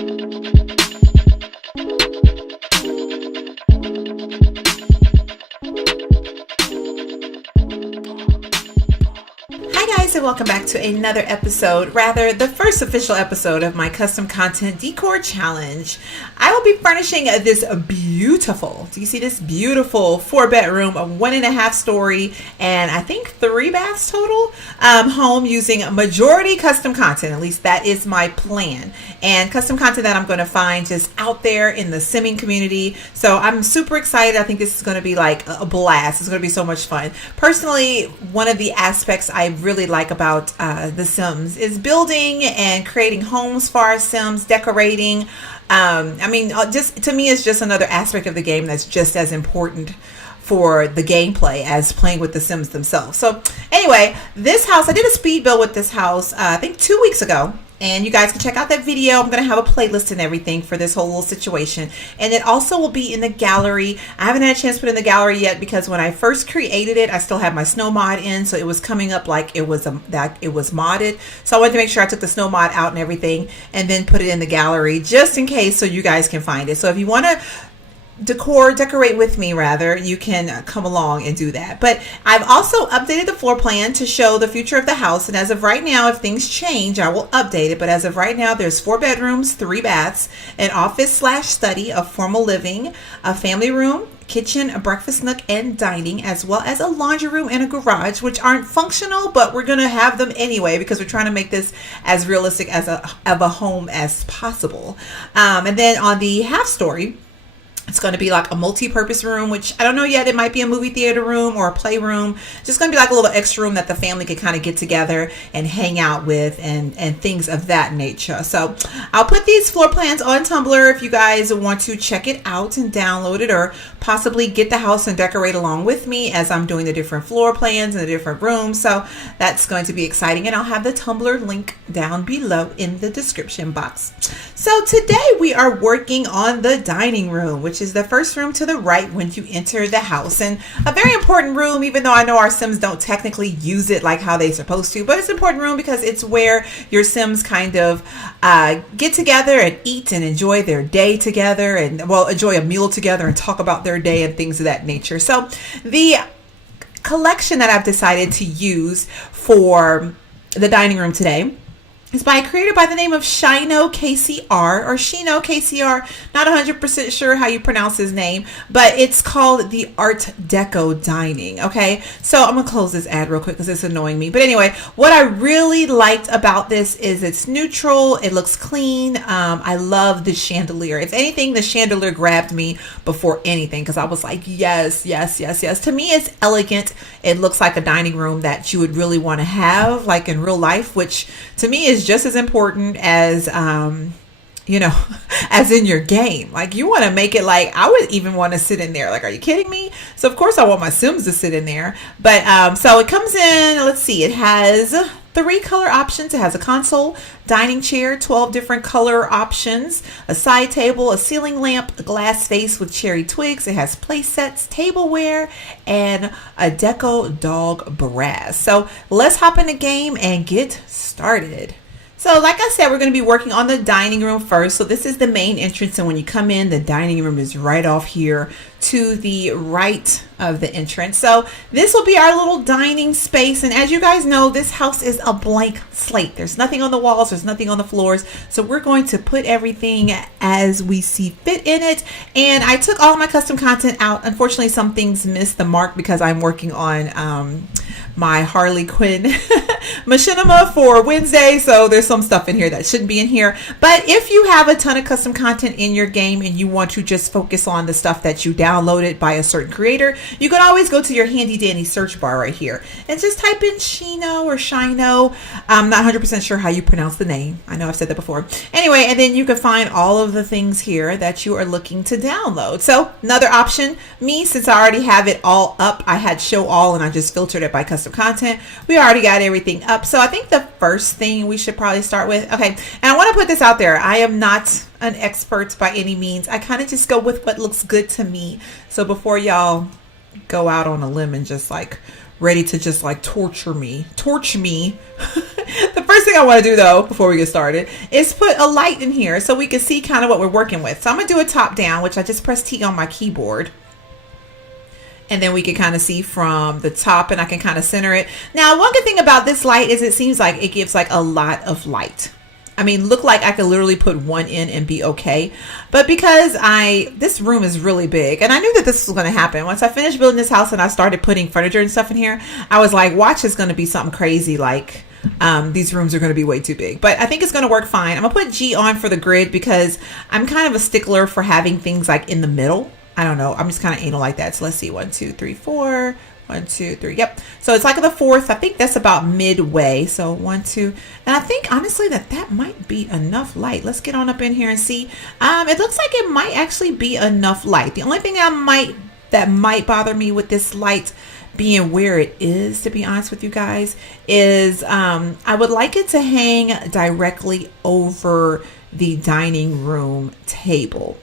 And welcome back to another episode, rather the first official episode of my custom content decor challenge. I will be furnishing this beautiful, do you see this beautiful 4-bedroom, a 1.5 story, and I think 3 baths total home using majority custom content. At least that is my plan, and custom content that I'm going to find just out there in the simming community. So I'm super excited. I think this is going to be like a blast. It's going to be so much fun. Personally, one of the aspects I really like about The Sims is building and creating homes for our Sims, decorating. Just to me, it's just another aspect of the game that's just as important for the gameplay as playing with the Sims themselves. So anyway, this house, I did a speed build with this house, I think 2 weeks ago. And you guys can check out that video. I'm going to have a playlist and everything for this whole little situation. And it also will be in the gallery. I haven't had a chance to put it in the gallery yet because when I first created it, I still had my snow mod in. So it was coming up like it was modded. So I wanted to make sure I took the snow mod out and everything and then put it in the gallery just in case so you guys can find it. So if you want to decorate with me, rather, you can come along and do that. But I've also updated the floor plan to show the future of the house, and as of right now, if things change, I will update it. But as of right now, there's 4 bedrooms, 3 baths, an office/study, a formal living, a family room, kitchen, a breakfast nook, and dining, as well as a laundry room and a garage, which aren't functional, but we're gonna have them anyway because we're trying to make this as realistic as of a home as possible. And then on the half story, it's going to be like a multi-purpose room, which I don't know yet. It might be a movie theater room or a playroom. Just going to be like a little extra room that the family can kind of get together and hang out with and things of that nature. So I'll put these floor plans on Tumblr if you guys want to check it out and download it, or possibly get the house and decorate along with me as I'm doing the different floor plans and the different rooms. So that's going to be exciting. And I'll have the Tumblr link down below in the description box. So today we are working on the dining room, which is the first room to the right when you enter the house, and a very important room, even though I know our Sims don't technically use it like how they're supposed to, but it's an important room because it's where your Sims kind of get together and eat and enjoy their day together, and well, enjoy a meal together and talk about their day and things of that nature. So the collection that I've decided to use for the dining room today is by a creator by the name of Shino KCR, or Shino KCR. Not 100% sure how you pronounce his name, but it's called the Art Deco Dining. Okay, so I'm gonna close this ad real quick because it's annoying me. But anyway, what I really liked about this is it's neutral. It looks clean. I love the chandelier. If anything, the chandelier grabbed me before anything because I was like, yes, yes, yes, yes. To me, it's elegant. It looks like a dining room that you would really want to have like in real life, which to me is just as important as as in your game. Like, you want to make it like I would even want to sit in there. Like, are you kidding me? So of course I want my Sims to sit in there. But so it comes in, let's see, it has 3 color options. It has a console, dining chair, 12 different color options, a side table, a ceiling lamp, a glass vase with cherry twigs. It has play sets, tableware, and a deco dog brass. So let's hop in the game and get started. So like I said, we're going to be working on the dining room first. So this is the main entrance, and when you come in, the dining room is right off here to the right of the entrance. So this will be our little dining space, and as you guys know, this house is a blank slate. There's nothing on the walls, there's nothing on the floors, so we're going to put everything as we see fit in it. And I took all of my custom content out. Unfortunately, some things missed the mark because I'm working on my Harley Quinn machinima for Wednesday, so there's some stuff in here that shouldn't be in here. But if you have a ton of custom content in your game and you want to just focus on the stuff that you downloaded by a certain creator, you can always go to your handy dandy search bar right here and just type in Shino or Shino. I'm not 100% sure how you pronounce the name. I know I've said that before. Anyway, and then you can find all of the things here that you are looking to download. So another option, me, since I already have it all up, I had show all and I just filtered it by custom content. We already got everything up. So I think the first thing we should probably start with, okay, and I want to put this out there, I am not an expert by any means. I kind of just go with what looks good to me. So before y'all go out on a limb and just like ready to just like torch me. The first thing I want to do though, before we get started, is put a light in here so we can see kind of what we're working with. So I'm gonna do a top down, which I just press T on my keyboard. And then we can kind of see from the top, and I can kind of center it. Now, one good thing about this light is it seems like it gives like a lot of light. I mean, look like I could literally put one in and be okay. But because this room is really big, and I knew that this was going to happen. Once I finished building this house and I started putting furniture and stuff in here, I was like, watch, it's going to be something crazy. Like these rooms are going to be way too big. But I think it's going to work fine. I'm going to put G on for the grid because I'm kind of a stickler for having things like in the middle. I don't know. I'm just kind of anal like that. So let's see. 1, 2, 3, 4. 1, 2, 3. Yep. So it's like the fourth. I think that's about midway. So 1, 2. And I think honestly that might be enough light. Let's get on up in here and see. It looks like it might actually be enough light. The only thing that might bother me with this light being where it is, to be honest with you guys, is I would like it to hang directly over the dining room table.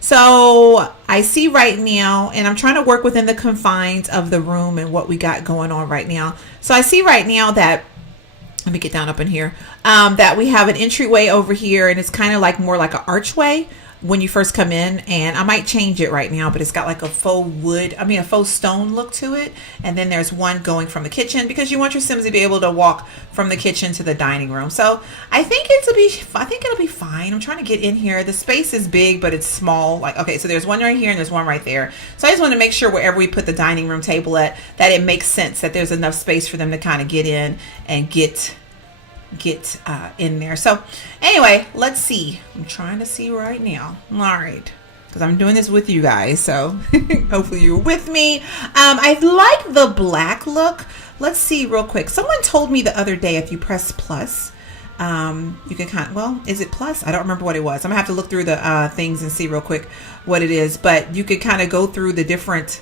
So I see right now, and I'm trying to work within the confines of the room and what we got going on right now. So I see right now that, let me get down up in here, that we have an entryway over here, and it's kind of like more like an archway when you first come in. And I might change it right now, but it's got like a faux stone look to it. And then there's one going from the kitchen, because you want your Sims to be able to walk from the kitchen to the dining room. So I think it'll be fine. I'm trying to get in here. The space is big, but it's small. Like, okay, so there's one right here and there's one right there. So I just want to make sure wherever we put the dining room table at, that it makes sense, that there's enough space for them to kind of get in and get in there. So anyway, let's see. I'm trying to see right now. All right, because I'm doing this with you guys, so hopefully you're with me. I like the black look. Let's see real quick. Someone told me the other day if you press plus, you can is it plus? I don't remember what it was. I'm gonna have to look through the things and see real quick what it is, but you could kind of go through the different.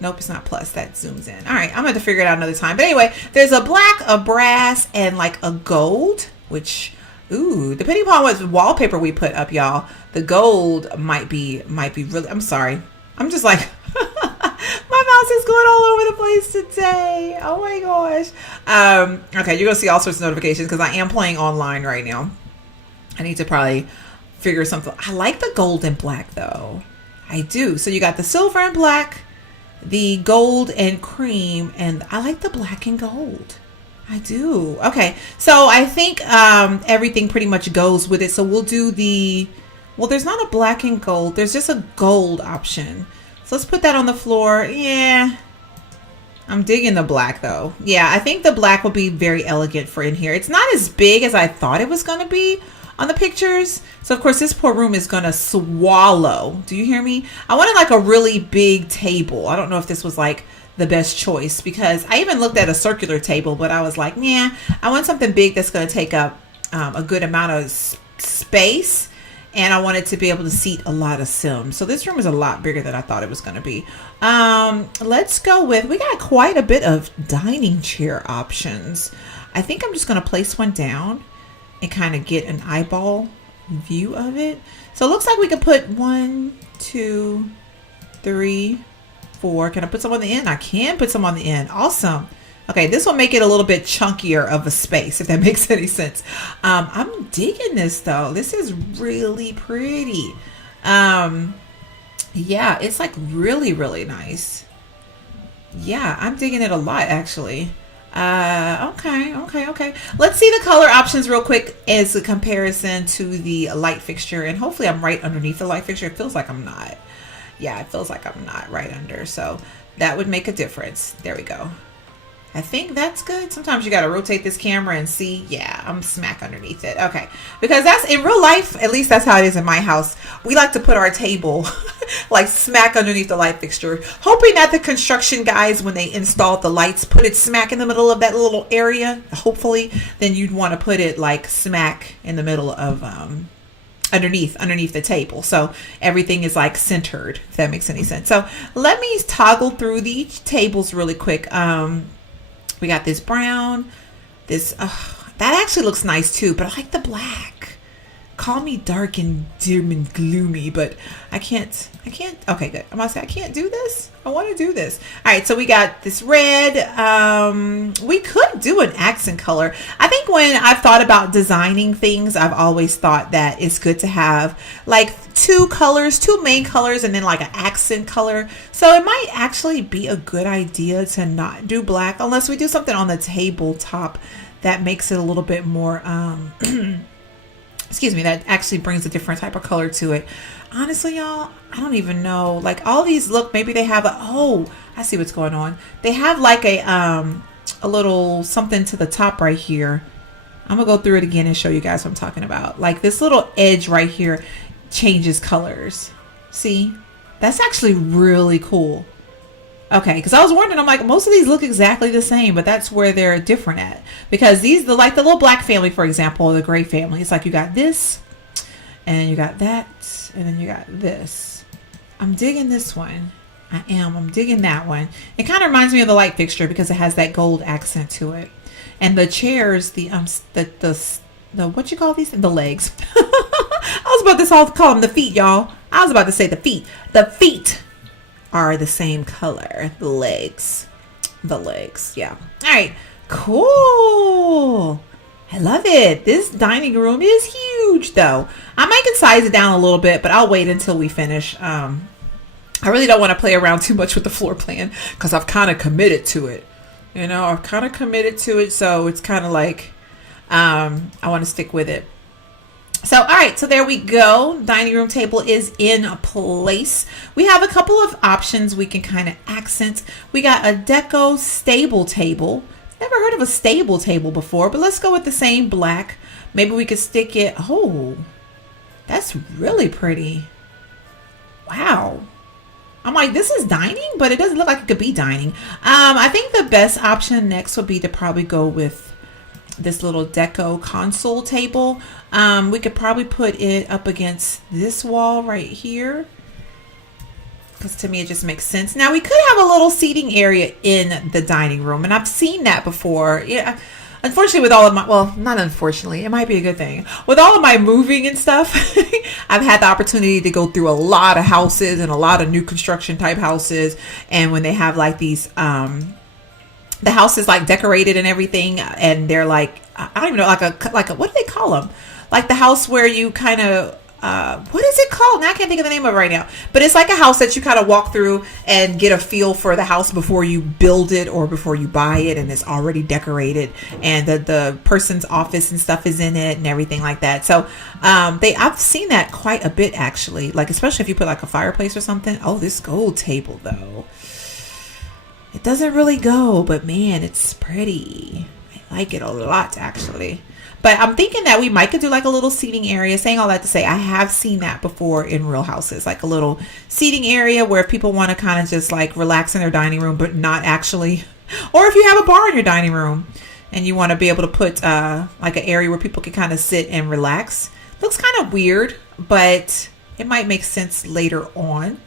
Nope, it's not plus. That zooms in. All right, I'm going to have to figure it out another time. But anyway, there's a black, a brass, and like a gold, which, ooh, depending upon what wallpaper we put up, y'all, the gold might be really, I'm sorry. I'm just like, my mouse is going all over the place today. Oh my gosh. Okay, you're going to see all sorts of notifications because I am playing online right now. I need to probably figure something. I like the gold and black though. I do. So you got the silver and black, the gold and cream, and I like the black and gold. I do. Okay, so I think everything pretty much goes with it. So we'll do there's not a black and gold. There's just a gold option. So let's put that on the floor. Yeah, I'm digging the black though. Yeah, I think the black will be very elegant for in here. It's not as big as I thought it was going to be on the pictures. So of course this poor room is gonna swallow. Do you hear me? I wanted like a really big table. I don't know if this was like the best choice, because I even looked at a circular table, but I was like, yeah, I want something big that's gonna take up a good amount of space, and I wanted to be able to seat a lot of Sims. So this room is a lot bigger than I thought it was gonna be. Let's go with, we got quite a bit of dining chair options. I think I'm just gonna place one down and kind of get an eyeball view of it. So it looks like we could put 1, 2, 3, 4. Can I put some on the end? I can put some on the end. Awesome. Okay, this will make it a little bit chunkier of a space, if that makes any sense. I'm digging this though. This is really pretty. Yeah, it's like really, really nice. Yeah, I'm digging it a lot actually. Okay. Let's see the color options real quick as a comparison to the light fixture, and hopefully I'm right underneath the light fixture. It feels like I'm not. Yeah, it feels like I'm not right under, so that would make a difference. There we go. I think that's good. Sometimes you got to rotate this camera and see. Yeah, I'm smack underneath it. Okay, because that's in real life, at least that's how it is in my house. We like to put our table like smack underneath the light fixture, hoping that the construction guys, when they installed the lights, put it smack in the middle of that little area. Hopefully, then you'd want to put it like smack in the middle of underneath the table, so everything is like centered, if that makes any sense. So let me toggle through these tables really quick. We got this brown, this that actually looks nice too, but I like the black. call me dark and dim and gloomy, but I can't, okay, good. I'm gonna say I can't do this. I want to do this. All right, so we got this red. We could do an accent color. I think when I've thought about designing things, I've always thought that it's good to have like two colors, two main colors, and then like an accent color. So it might actually be a good idea to not do black unless we do something on the tabletop that makes it a little bit more, excuse me, that actually brings a different type of color to it. Honestly, y'all, I don't even know. Like all these look, maybe they have a, oh, I see what's going on. They have like a little something to the top right here. I'm gonna go through it again and show you guys what I'm talking about. Like this little edge right here changes colors. See, that's actually really cool. Okay, because I was wondering, I'm like, most of these look exactly the same, but that's where they're different at. Because these, like the little black family, for example, or the gray family, it's like you got this, and you got that, and then you got this. I'm digging this one. I'm digging that one. It kind of reminds me of the light fixture because it has that gold accent to it. And the chairs, the what you call these? The legs. I was about to call them the feet, y'all. I was about to say the feet. The feet are the same color. The legs, yeah. All right, cool. I love it. This dining room is huge though. I might can size it down a little bit, but I'll wait until we finish. I really don't want to play around too much with the floor plan because I've kind of committed to it. You know, I've kind of committed to it, so it's kind of like I want to stick with it. So, all right, so there we go. Dining room table is in place. We have a couple of options we can kind of accent. We got a deco stable table. Never heard of a stable table before, but let's go with the same black. Maybe we could stick it. Oh, that's really pretty. Wow. I'm like, this is dining, but it doesn't look like it could be dining. I think the best option next would be to probably go with this little deco console table. We could probably put it up against this wall right here because to me it just makes sense. Now we could have a little seating area in the dining room, and I've seen that before. Yeah, unfortunately with all of my, well, not unfortunately, it might be a good thing. With all of my moving and stuff, I've had the opportunity to go through a lot of houses and a lot of new construction type houses, and when they have like these the house is like decorated and everything, and they're like, I don't even know, like a what do they call them? Like the house where you kind of what is it called? Now I can't think of the name of it right now. But it's like a house that you kind of walk through and get a feel for the house before you build it or before you buy it, and it's already decorated, and the person's office and stuff is in it and everything like that. So I've seen that quite a bit actually. Like especially if you put like a fireplace or something. Oh, this gold table though. It doesn't really go, but man, it's pretty. I like it a lot actually. But I'm thinking that we might could do like a little seating area. Saying all that to say, I have seen that before in real houses, like a little seating area where if people want to kind of just like relax in their dining room, but not actually, or if you have a bar in your dining room and you want to be able to put like an area where people can kind of sit and relax. Looks kind of weird, but it might make sense later on.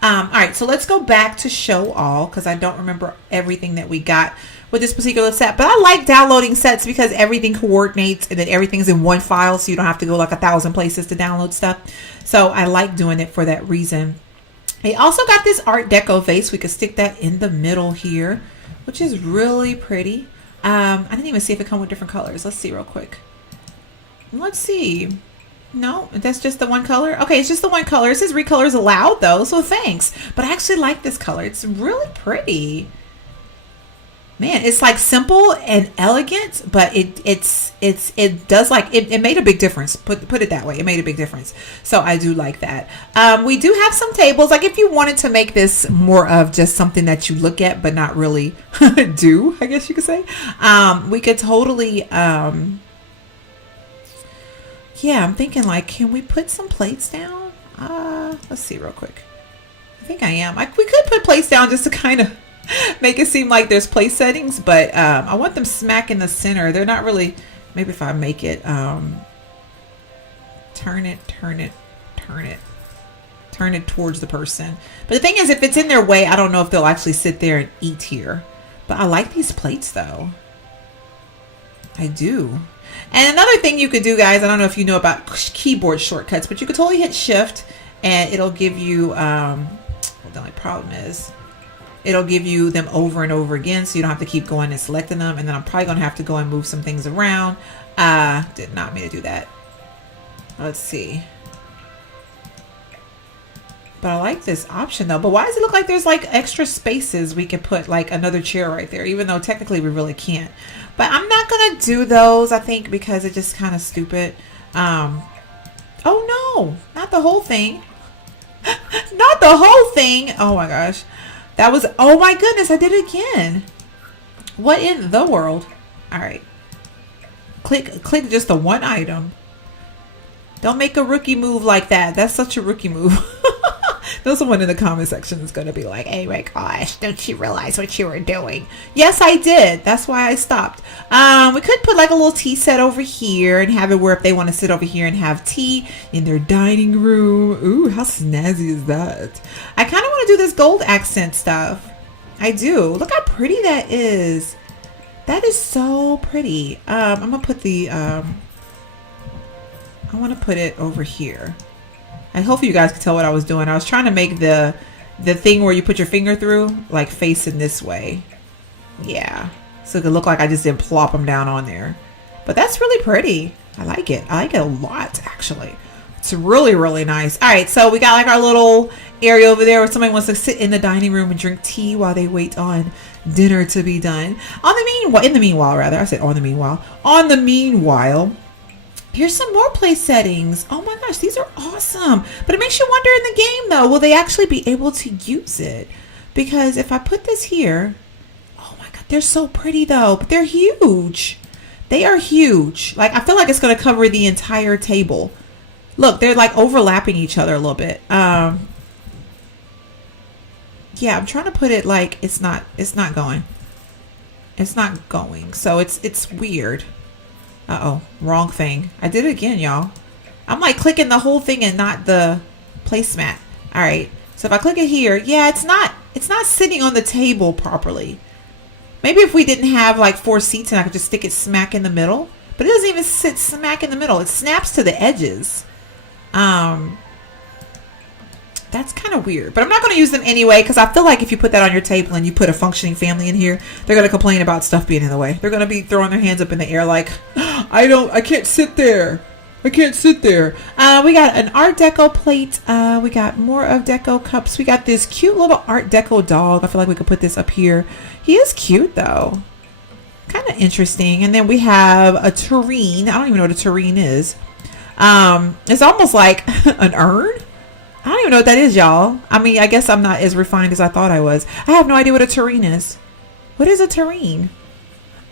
All right, so let's go back to show all because I don't remember everything that we got with this particular set. But I like downloading sets because everything coordinates and then everything's in one file, so you don't have to go like 1,000 places to download stuff. So I like doing it for that reason. I also got this Art Deco vase. We could stick that in the middle here, which is really pretty. I didn't even see if it comes with different colors. Let's see real quick. Let's see. No, that's just the one color. Okay, it's just the one color. It says recolors allowed though, so thanks. But I actually like this color. It's really pretty. Man, it's like simple and elegant, but it does like it made a big difference. Put it that way. It made a big difference. So I do like that. We do have some tables. Like if you wanted to make this more of just something that you look at but not really do, I guess you could say. We could totally yeah, I'm thinking like, can we put some plates down? Let's see real quick. I think I am. We could put plates down just to kind of make it seem like there's place settings, but I want them smack in the center. They're not really, maybe if I make it, turn it towards the person. But the thing is, if it's in their way, I don't know if they'll actually sit there and eat here. But I like these plates though. I do. And another thing you could do, guys, I don't know if you know about keyboard shortcuts, but you could totally hit shift and it'll give you, well, the only problem is it'll give you them over and over again, so you don't have to keep going and selecting them. And then I'm probably going to have to go and move some things around. Did not mean to do that. Let's see. But I like this option though. But why does it look like there's like extra spaces we can put like another chair right there, even though technically we really can't. But I'm not gonna do those, I think, because it's just kind of stupid. Oh no, not the whole thing. Not the whole thing. Oh my gosh. That was, oh my goodness, I did it again. What in the world? All right. Click just the one item. Don't make a rookie move like that. That's such a rookie move. There's someone in the comment section is going to be like, hey my gosh, don't you realize what you were doing? Yes, I did. That's why I stopped. We could put like a little tea set over here and have it where if they want to sit over here and have tea in their dining room. Ooh, how snazzy is that? I kind of want to do this gold accent stuff. I do. Look how pretty that is. That is so pretty. I'm going to put the, I want to put it over here. And hopefully you guys can tell what I was doing. I was trying to make the thing where you put your finger through, like facing this way. Yeah. So it could look like I just didn't plop them down on there. But that's really pretty. I like it. I like it a lot, actually. It's really, really nice. All right. So we got like our little area over there where somebody wants to sit in the dining room and drink tea while they wait on dinner to be done. In the meanwhile, here's some more place settings. Oh my gosh, these are awesome. But it makes you wonder in the game though, will they actually be able to use it? Because if I put this here, oh my God, they're so pretty though, but they're huge. They are huge. Like I feel like it's going to cover the entire table. Look, they're like overlapping each other a little bit. Yeah, I'm trying to put it like it's not going. It's not going. So it's weird. Uh-oh, wrong thing. I did it again, y'all. I'm like clicking the whole thing and not the placemat. All right. So if I click it here, yeah, it's not sitting on the table properly. Maybe if we didn't have like 4 seats and I could just stick it smack in the middle, but it doesn't even sit smack in the middle. It snaps to the edges. That's kind of weird, but I'm not going to use them anyway because I feel like if you put that on your table and you put a functioning family in here, they're going to complain about stuff being in the way. They're going to be throwing their hands up in the air like, I can't sit there. I can't sit there. We got an Art Deco plate. We got more of Deco cups. We got this cute little Art Deco dog. I feel like we could put this up here. He is cute though. Kind of interesting. And then we have a tureen. I don't even know what a tureen is. It's almost like an urn. I don't even know what that is, y'all. I mean, I guess I'm not as refined as I thought I was. I have no idea what a tureen is. What is a tureen?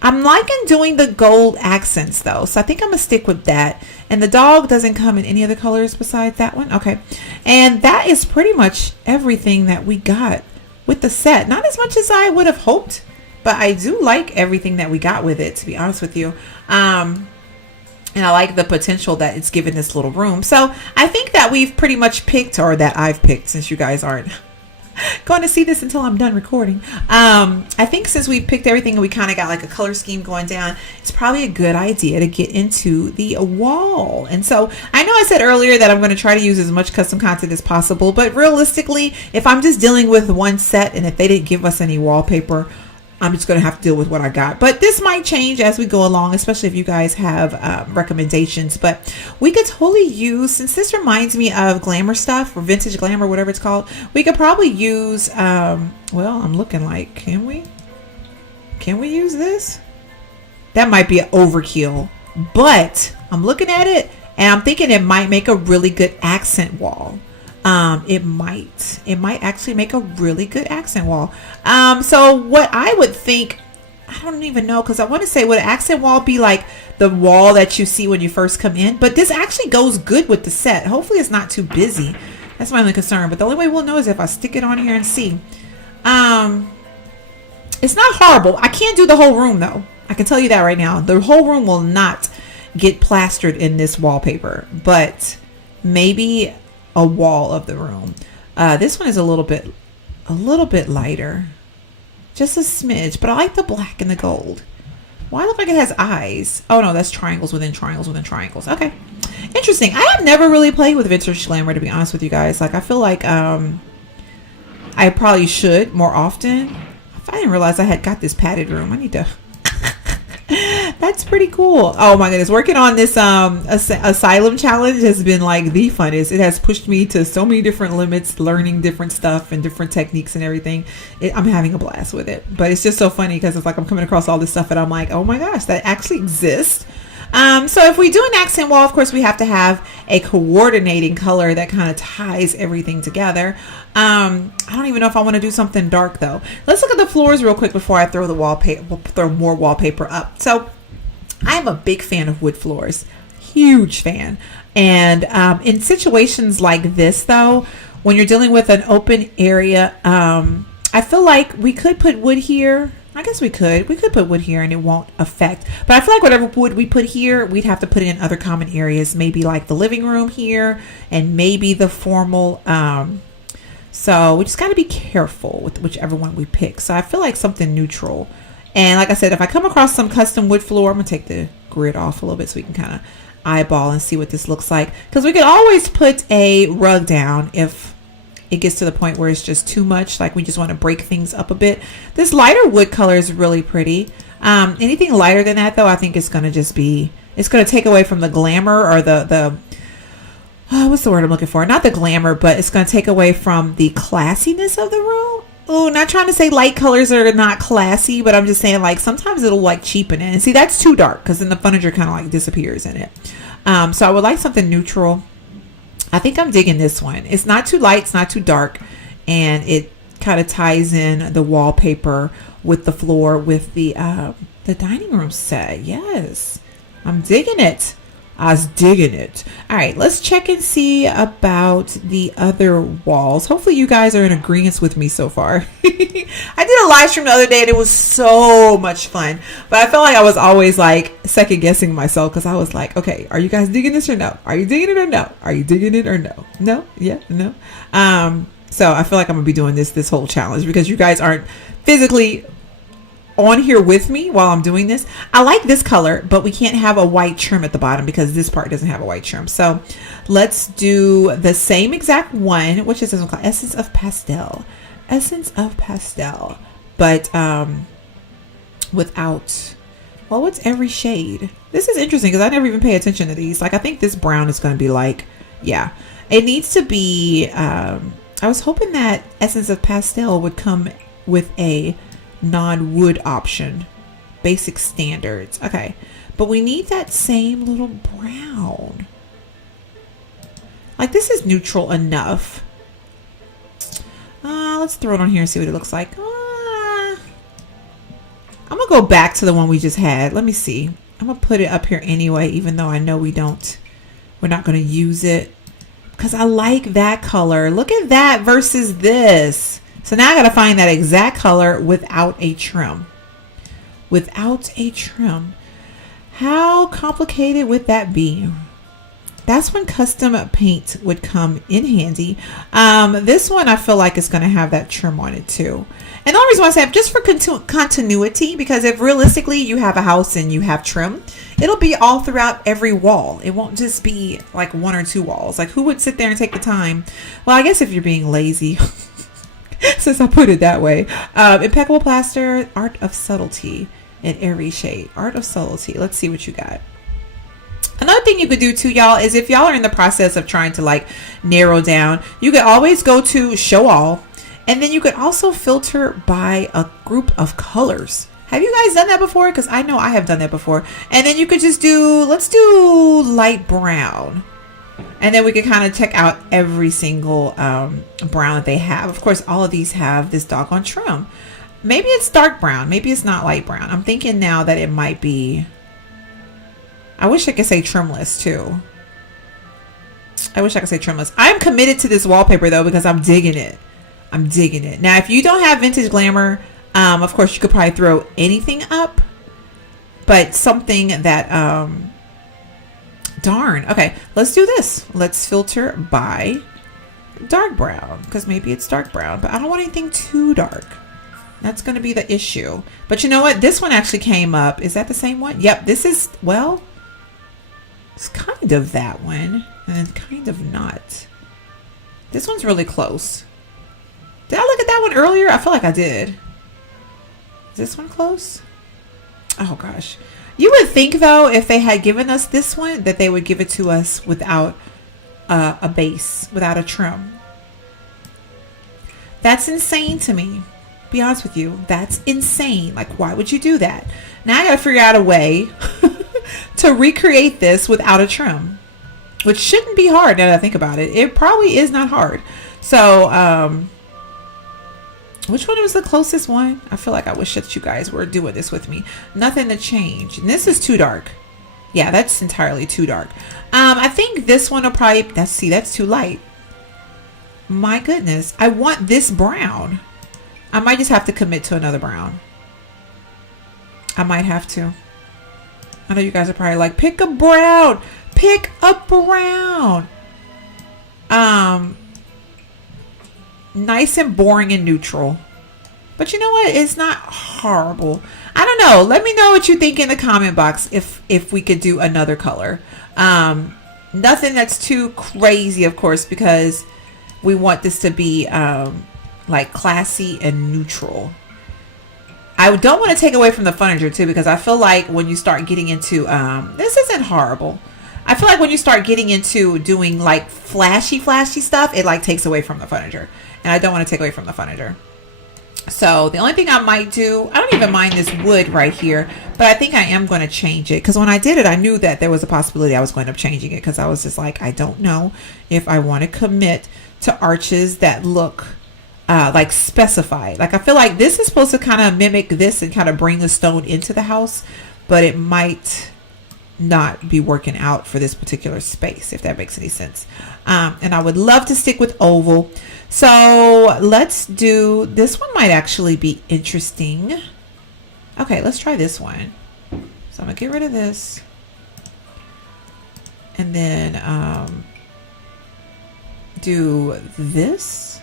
I'm liking doing the gold accents though, so I think I'm gonna stick with that. And the dog doesn't come in any other colors besides that one. Okay, and that is pretty much everything that we got with the set. Not as much as I would have hoped, but I do like everything that we got with it, to be honest with you. And I like the potential that it's given this little room. So I think that we've pretty much picked, or that I've picked, since you guys aren't going to see this until I'm done recording. I think since we picked everything and we kind of got like a color scheme going down, it's probably a good idea to get into the wall. And so I know I said earlier that I'm going to try to use as much custom content as possible, but realistically, if I'm just dealing with one set and if they didn't give us any wallpaper, I'm just going to have to deal with what I got. But this might change as we go along, especially if you guys have recommendations. But we could totally use, since this reminds me of glamour stuff, or vintage glamour, whatever it's called, we could probably use, well, I'm looking like, can we use this? That might be an overkill. But I'm looking at it and I'm thinking it might make a really good accent wall. It might actually make a really good accent wall. So what I would think, I don't even know, because I want to say, would an accent wall be like the wall that you see when you first come in? But this actually goes good with the set. Hopefully it's not too busy. That's my only concern. But the only way we'll know is if I stick it on here and see. It's not horrible. I can't do the whole room though. I can tell you that right now. The whole room will not get plastered in this wallpaper, but maybe a wall of the room. This one is a little bit lighter, just a smidge, but I like the black and the gold. Why look like it has eyes? Oh no, that's triangles within triangles within triangles. Okay. Interesting. I have never really played with vintage glamour, to be honest with you guys. Like, I feel like I probably should more often. I didn't realize I had got this padded room. I need to. That's pretty cool. Oh my goodness, working on this asylum challenge has been like the funnest. It has pushed me to so many different limits, learning different stuff and different techniques and everything. I'm having a blast with it, but it's just so funny because it's like I'm coming across all this stuff and I'm like, oh my gosh, that actually exists. So if we do an accent wall, of course we have to have a coordinating color that kind of ties everything together. I don't even know if I want to do something dark though. Let's look at the floors real quick before I throw the wallpaper, throw more wallpaper up. So I'm a big fan of wood floors, huge fan. And in situations like this though, when you're dealing with an open area, I feel like we could put wood here. I guess we could put wood here and it won't affect, but I feel like whatever wood we put here, we'd have to put it in other common areas, maybe like the living room here and maybe the formal. So we just got to be careful with whichever one we pick. So I feel like something neutral. And like I said, if I come across some custom wood floor, I'm gonna take the grid off a little bit so we can kind of eyeball and see what this looks like. Because we could always put a rug down if it gets to the point where it's just too much, like we just want to break things up a bit. This lighter wood color is really pretty. Anything lighter than that though, I think it's going to just be, it's going to take away from the glamour or the what's the word I'm looking for? Not the glamour, but it's going to take away from the classiness of the room. Oh, not trying to say light colors are not classy, but I'm just saying like sometimes it'll like cheapen it. And see, that's too dark because then the furniture kind of like disappears in it. So I would like something neutral. I think I'm digging this one. It's not too light, it's not too dark, and it kind of ties in the wallpaper with the floor with the dining room set. Yes, I'm digging it. I was digging it. All right, let's check and see about the other walls. Hopefully you guys are in agreement with me so far. I did a live stream the other day and it was so much fun, but I felt like I was always like second guessing myself because I was like, okay, are you guys digging this or no? Are you digging it or no? Are you digging it or no? No? Yeah? No? So I feel like I'm gonna be doing this whole challenge because you guys aren't physically on here with me while I'm doing this. I like this color, but we can't have a white trim at the bottom because this part doesn't have a white trim. So let's do the same exact one, which is called Essence of Pastel. Essence of Pastel, but without, well, what's every shade? This is interesting because I never even pay attention to these. Like I think this brown is going to be like, yeah, it needs to be, I was hoping that Essence of Pastel would come with a non-wood option, basic standards. Okay, but we need that same little brown. Like this is neutral enough. Let's throw it on here and see what it looks like. I'm gonna go back to the one we just had. Let me see. I'm gonna put it up here anyway, even though I know we're not gonna use it because I like that color. Look at that versus this. So now I got to find that exact color without a trim. Without a trim. How complicated would that be? That's when custom paint would come in handy. This one I feel like is going to have that trim on it too. And the only reason why I say just for continuity, because if realistically you have a house and you have trim, it'll be all throughout every wall. It won't just be like one or two walls. Like who would sit there and take the time? Well, I guess if you're being lazy. Since I put it that way. Impeccable plaster, art of subtlety in every shade. Art of subtlety. Let's see what you got. Another thing you could do too, y'all, is if y'all are in the process of trying to like narrow down, you could always go to show all, and then you could also filter by a group of colors. Have you guys done that before? Because I know I have done that before. And then you could just do, let's do light brown. And then we can kind of check out every single brown that they have. Of course, all of these have this doggone trim. Maybe it's dark brown. Maybe it's not light brown. I'm thinking now that it might be. I wish I could say trimless too. I wish I could say trimless. I'm committed to this wallpaper though because I'm digging it. I'm digging it. Now, if you don't have vintage glamour, of course, you could probably throw anything up. But something that... darn. Okay, let's do this. Let's filter by dark brown because maybe it's dark brown, but I don't want anything too dark. That's going to be the issue. But you know what? This one actually came up. Is that the same one? Yep. This is, well, it's kind of that one. And then kind of not. This one's really close. Did I look at that one earlier? I feel like I did. Is this one close? Oh, gosh. You would think, though, if they had given us this one, that they would give it to us without a base, without a trim. That's insane to me. Be honest with you. That's insane. Like, why would you do that? Now I got to figure out a way to recreate this without a trim, which shouldn't be hard now that I think about it. It probably is not hard. So, which one was the closest one? I feel like I wish that you guys were doing this with me. Nothing to change. And this is too dark. Yeah, that's entirely too dark. I think this one will probably, that's too light. My goodness. I want this brown. I might just have to commit to another brown. I might have to. I know you guys are probably like, pick a brown. Pick a brown. Nice and boring and neutral. But you know what? It's not horrible. I don't know. Let me know what you think in the comment box if we could do another color. Nothing that's too crazy, of course, because we want this to be like classy and neutral. I don't want to take away from the furniture too, because I feel like when you start getting into this isn't horrible. I feel like when you start getting into doing like flashy stuff, it like takes away from the furniture, and I don't want to take away from the furniture. So the only thing I might do, I don't even mind this wood right here, but I think I am going to change it, because when I did it, I knew that there was a possibility I was going to end up changing it, because I was just like, I don't know if I want to commit to arches that look like specified. Like, I feel like this is supposed to kind of mimic this and kind of bring the stone into the house, but it might not be working out for this particular space, if that makes any sense. And I would love to stick with oval. So let's do, this one might actually be interesting. Okay, let's try this one. So I'm gonna get rid of this. And then do this.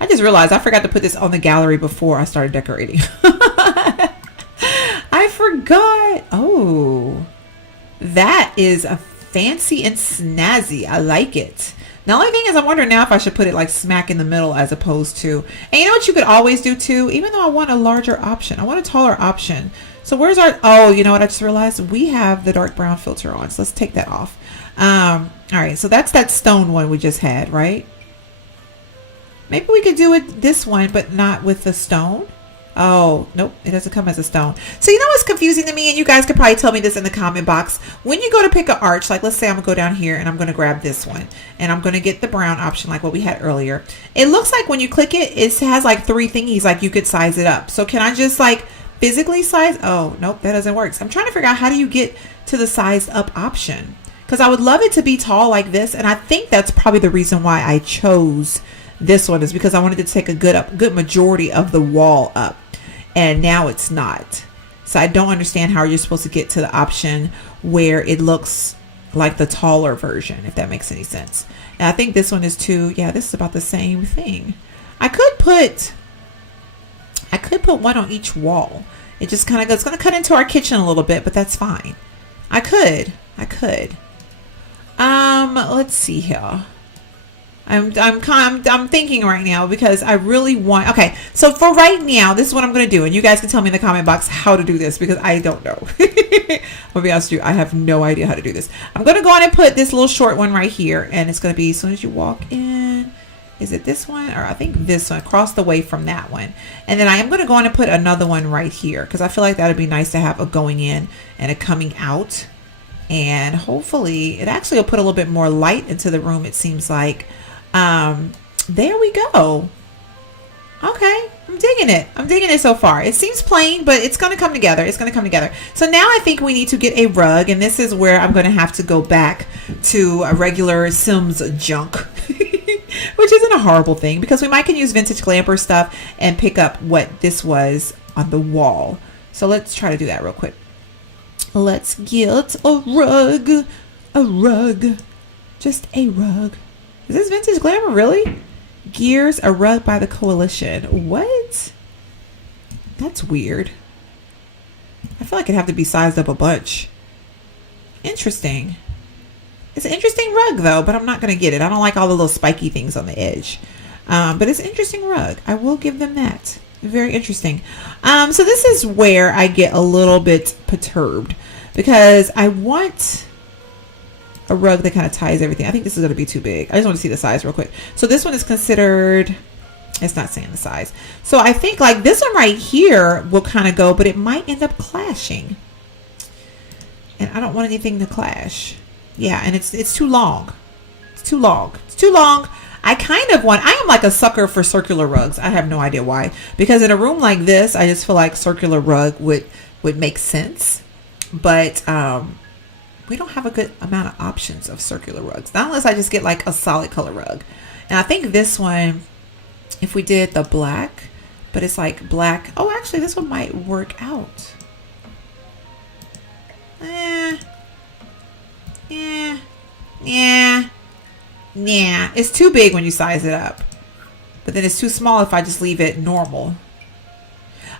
I just realized I forgot to put this on the gallery before I started decorating. I forgot. Oh, that is a fancy and snazzy. I like it. The only thing is, I'm wondering now if I should put it like smack in the middle as opposed to, and you know what you could always do too, even though I want a larger option, I want a taller option. So where's our, oh, you know what I just realized? We have the dark brown filter on, so let's take that off. All right, so that's that stone one we just had, right? Maybe we could do it this one, but not with the stone. Oh, nope, it doesn't come as a stone. So you know what's confusing to me, and you guys could probably tell me this in the comment box. When you go to pick an arch, like let's say I'm gonna go down here and I'm gonna grab this one, and I'm gonna get the brown option like what we had earlier. It looks like when you click it, it has like three thingies, like you could size it up. So can I just like physically size? Oh, nope, that doesn't work. So I'm trying to figure out how do you get to the sized up option, because I would love it to be tall like this, and I think that's probably the reason why I chose this one, is because I wanted to take a good majority of the wall up. And now it's not. So I don't understand how you're supposed to get to the option where it looks like the taller version, if that makes any sense. And I think this one is too, yeah, this is about the same thing. I could put one on each wall. It just kind of goes, it's going to cut into our kitchen a little bit, but that's fine. I could. Let's see here. I'm thinking right now, because I really want, okay, so for right now, this is what I'm going to do. And you guys can tell me in the comment box how to do this, because I don't know. I'll be honest with you, I have no idea how to do this. I'm going to go on and put this little short one right here. And it's going to be as soon as you walk in. Is it this one? Or I think this one, across the way from that one. And then I am going to go on and put another one right here, because I feel like that would be nice to have a going in and a coming out. And hopefully it actually will put a little bit more light into the room, it seems like. There we go. Okay, I'm digging it so far. It seems plain, but it's going to come together. So now I think we need to get a rug, and this is where I'm going to have to go back to a regular Sims junk, which isn't a horrible thing, because we might can use vintage glamper stuff and pick up what this was on the wall. So let's try to do that real quick. Let's get a rug, just a rug. Is this vintage glamour, really? Gears, a rug by the Coalition. What? That's weird. I feel like it'd have to be sized up a bunch. Interesting. It's an interesting rug though, but I'm not going to get it. I don't like all the little spiky things on the edge. But it's an interesting rug. I will give them that. Very interesting. So this is where I get a little bit perturbed because I want a rug that kind of ties everything. I think this is going to be too big. I just want to see the size real quick. So this one is considered, it's not saying the size. So I think like this one right here will kind of go, but it might end up clashing. And I don't want anything to clash. Yeah, and it's too long. It's too long. It's too long. I am like a sucker for circular rugs. I have no idea why. Because in a room like this, I just feel like circular rug would make sense. But we don't have a good amount of options of circular rugs. Not unless I just get like a solid color rug. And I think this one, if we did the black, but it's like black. Oh, actually, this one might work out. Yeah. It's too big when you size it up. But then it's too small if I just leave it normal.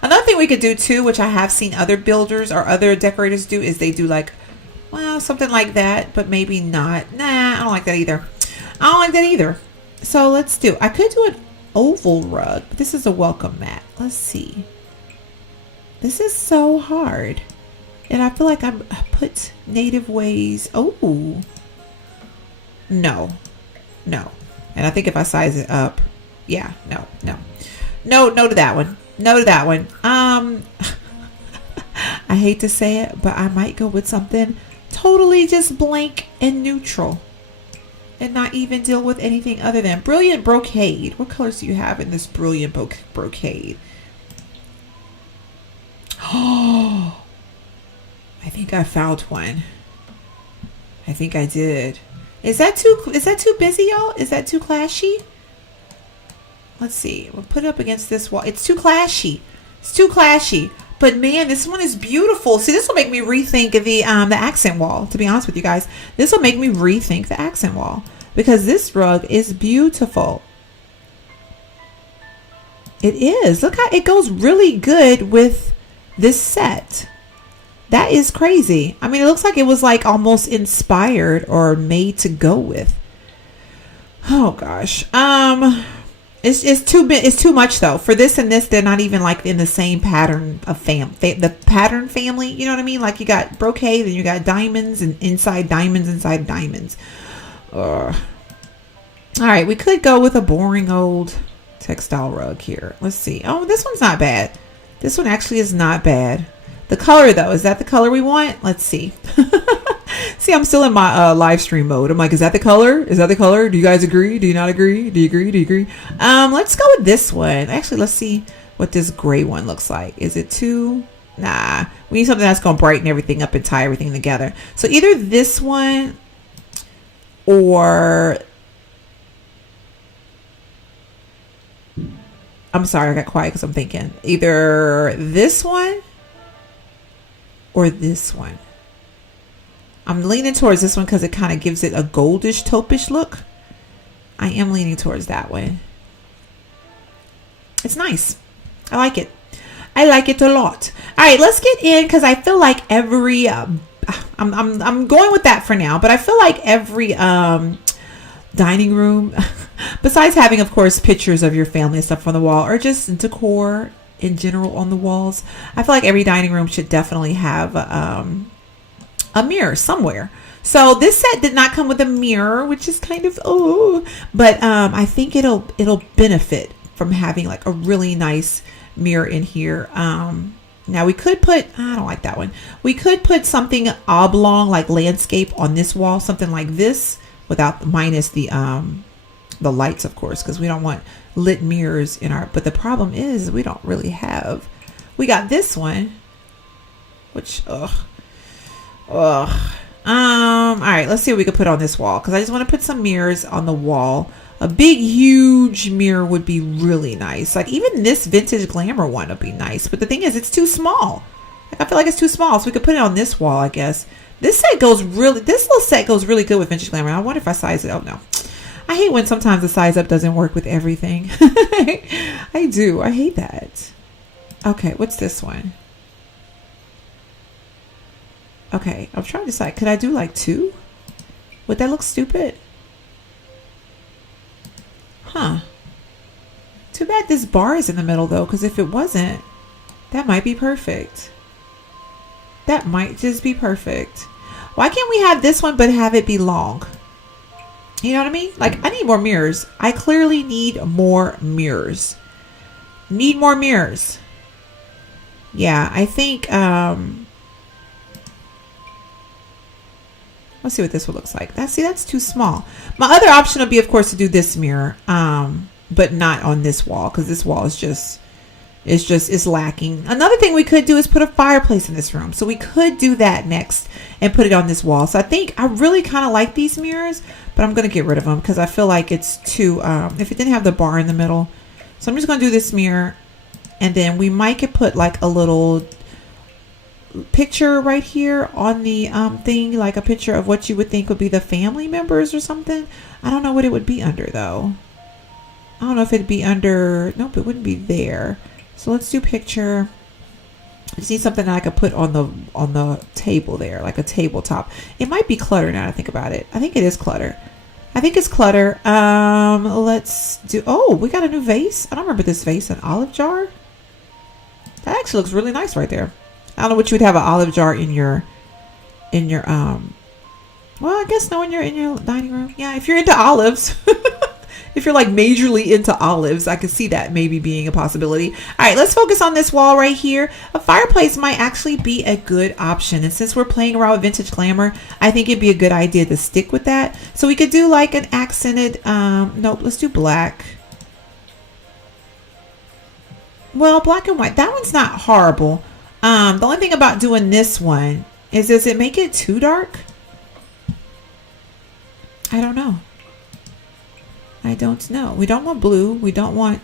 Another thing we could do too, which I have seen other builders or other decorators do, is they do like, well, something like that, but maybe not. Nah, I don't like that either. So let's do, I could do an oval rug, but this is a welcome mat. Let's see. This is so hard. And I feel like I put native ways. Oh, no. And I think if I size it up, yeah, no to that one. No to that one. I hate to say it, but I might go with something totally just blank and neutral and not even deal with anything other than brilliant brocade. What colors do you have in this brilliant brocade? Oh, I think I found one. I think I did. Is that too busy, y'all? Is that too clashy? Let's see. We'll put it up against this wall. It's too clashy. But man, this one is beautiful. See, this will make me rethink the accent wall. To be honest with you guys, this will make me rethink the accent wall because this rug is beautiful. It is. Look how it goes really good with this set. That is crazy. I mean, it looks like it was like almost inspired or made to go with. Oh gosh. It's too much though. For this and this, they're not even like in the same pattern of the pattern family. You know what I mean? Like you got brocade and you got diamonds and inside diamonds. All right, we could go with a boring old textile rug here. Let's see. Oh, this one's not bad. This one actually is not bad. The color though, is that the color we want? Let's see. See, I'm still in my live stream mode. I'm like, is that the color? Do you guys agree? Do you not agree? Do you agree? Let's go with this one. Actually, let's see what this gray one looks like. Is it too? Nah, we need something that's going to brighten everything up and tie everything together. So either this one or, I'm sorry, I got quiet because I'm thinking either this one or this one. I'm leaning towards this one because it kind of gives it a goldish taupish look. I am leaning towards that one. It's nice. I like it. I like it a lot. All right, let's get in because I feel like every I'm going with that for now, but I feel like every dining room, besides having, of course, pictures of your family and stuff on the wall, or just decor in general on the walls, I feel like every dining room should definitely have a mirror somewhere. So this set did not come with a mirror, which is kind of but I think it'll benefit from having like a really nice mirror in here. Now we could put, I don't like that one. We could put something oblong like landscape on this wall, something like this, without minus the lights, of course, because we don't want lit mirrors in our, but the problem is we don't really have. We got this one, which all right, let's see what we could put on this wall because I just want to put some mirrors on the wall. A big huge mirror would be really nice. Like even this vintage glamour one would be nice, but the thing is it's too small. Like I feel like it's too small, so we could put it on this wall, I guess. This little set goes really good with vintage glamour. I wonder if I size it. Oh no, I hate when sometimes the size up doesn't work with everything. I do. I hate that. Okay, what's this one? Okay, I'm trying to decide. Could I do like 2? Would that look stupid? Huh. Too bad this bar is in the middle though, because if it wasn't, that might be perfect. That might just be perfect. Why can't we have this one but have it be long? You know what I mean? Like, I need more mirrors. I clearly need more mirrors. Need more mirrors. Yeah, I think, let's see what this one looks like. That's too small. My other option would be, of course, to do this mirror, but not on this wall, because this wall is just, it's lacking. Another thing we could do is put a fireplace in this room. So we could do that next and put it on this wall. So I think I really kind of like these mirrors, but I'm going to get rid of them because I feel like it's too, if it didn't have the bar in the middle. So I'm just going to do this mirror, and then we might could put like a little picture right here on the thing, like a picture of what you would think would be the family members or something. I don't know what it would be under though. I don't know if it'd be under, nope, it wouldn't be there. So let's do picture. I just need something that I could put on the table there, like a tabletop. It might be clutter now that I think about it. I think it is clutter. I think it's clutter. Let's do, oh, we got a new vase. I don't remember this vase, an olive jar. That actually looks really nice right there. I don't know what you would have an olive jar in your well, I guess no, in your dining room. Yeah, if you're into olives. If you're like majorly into olives, I could see that maybe being a possibility. All right, let's focus on this wall right here. A fireplace might actually be a good option. And since we're playing around with vintage glamour, I think it'd be a good idea to stick with that. So we could do like an accented, nope, let's do black. Well, black and white, that one's not horrible. The only thing about doing this one is, does it make it too dark? I don't know. I don't know. We don't want blue. We don't want,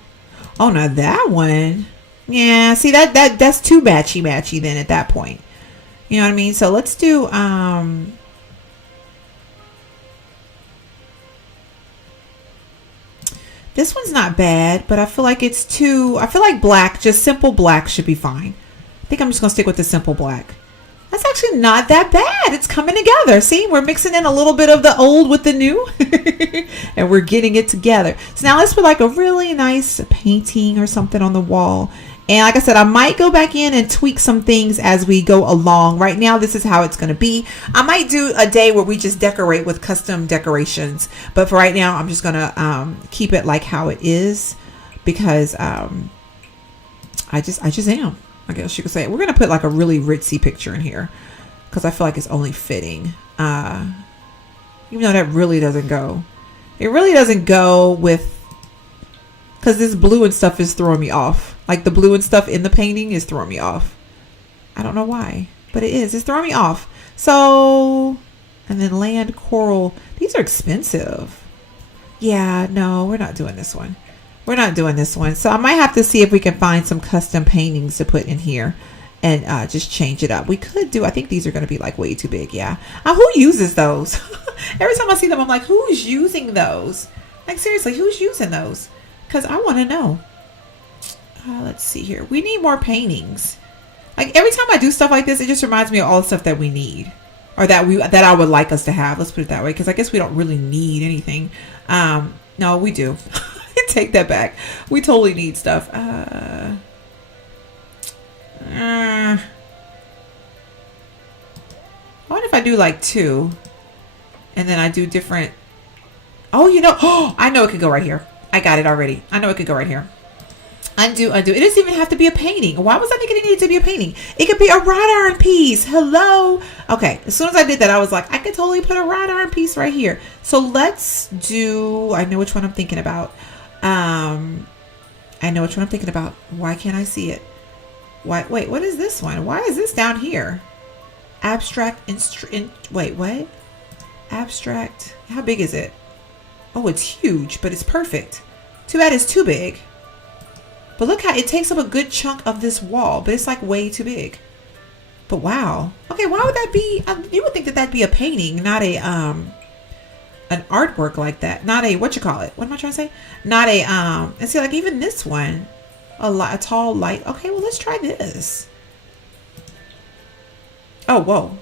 oh, now that one. Yeah, see that's too matchy then at that point. You know what I mean? So let's do this one's not bad, but I feel like it's too, I feel like black, just simple black should be fine. I think I'm just gonna stick with the simple black. That's actually not that bad. It's coming together. See, we're mixing in a little bit of the old with the new and we're getting it together. So now let's put like a really nice painting or something on the wall. And like I said, I might go back in and tweak some things as we go along. Right now, this is how it's going to be. I might do a day where we just decorate with custom decorations. But for right now, I'm just going to keep it like how it is because I just am. I guess you could say we're going to put like a really ritzy picture in here because I feel like it's only fitting. Even though that really doesn't go. It really doesn't go with, because this blue and stuff is throwing me off. Like the blue and stuff in the painting is throwing me off. I don't know why, but it is. It's throwing me off. So, and then land coral. These are expensive. Yeah, no, we're not doing this one. We're not doing this one. So I might have to see if we can find some custom paintings to put in here and just change it up. We could do, I think these are going to be like way too big. Yeah. Who uses those? Every time I see them, I'm like, who's using those? Like seriously, who's using those? Because I want to know. Let's see here. We need more paintings. Like every time I do stuff like this, it just reminds me of all the stuff that we need or that I would like us to have. Let's put it that way. Because I guess we don't really need anything. No, we do. Take that back. We totally need stuff. What if I do like 2 and then I do different? Oh, you know, I know it could go right here. I got it already. I know it could go right here. Undo. It doesn't even have to be a painting. Why was I thinking it needed to be a painting? It could be a wrought iron piece. Hello. Okay. As soon as I did that, I was like, I could totally put a wrought iron piece right here. So let's do, I know which one I'm thinking about. I know which one I'm thinking about. Why can't I see it? Wait, what is this one? Why is this down here? Abstract, wait, what? Abstract, how big is it? Oh, it's huge, but it's perfect. Too bad it's too big. But look how it takes up a good chunk of this wall, but it's like way too big. But wow. Okay, why would that be? You would think that that'd be a painting, not a, an artwork like that. Not a, what you call it? What am I trying to say? Not a, and see like even this one. a tall light. Okay, well, let's try this. Oh, whoa.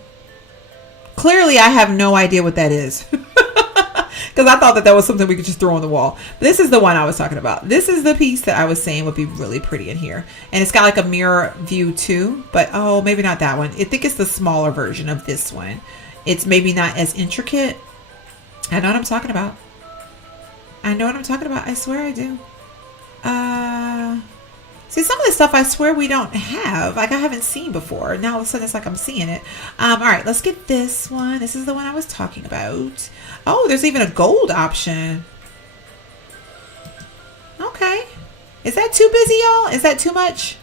Clearly, I have no idea what that is. Because I thought that was something we could just throw on the wall. This is the one I was talking about. This is the piece that I was saying would be really pretty in here. And it's got like a mirror view too. But, oh, maybe not that one. I think it's the smaller version of this one. It's maybe not as intricate. I know what I'm talking about. I know what I'm talking about. I swear I do. See, some of the stuff I swear we don't have. Like I haven't seen before. Now all of a sudden it's like I'm seeing it. All right, let's get this one. This is the one I was talking about. Oh, there's even a gold option. Okay. Is that too busy, y'all? Is that too much?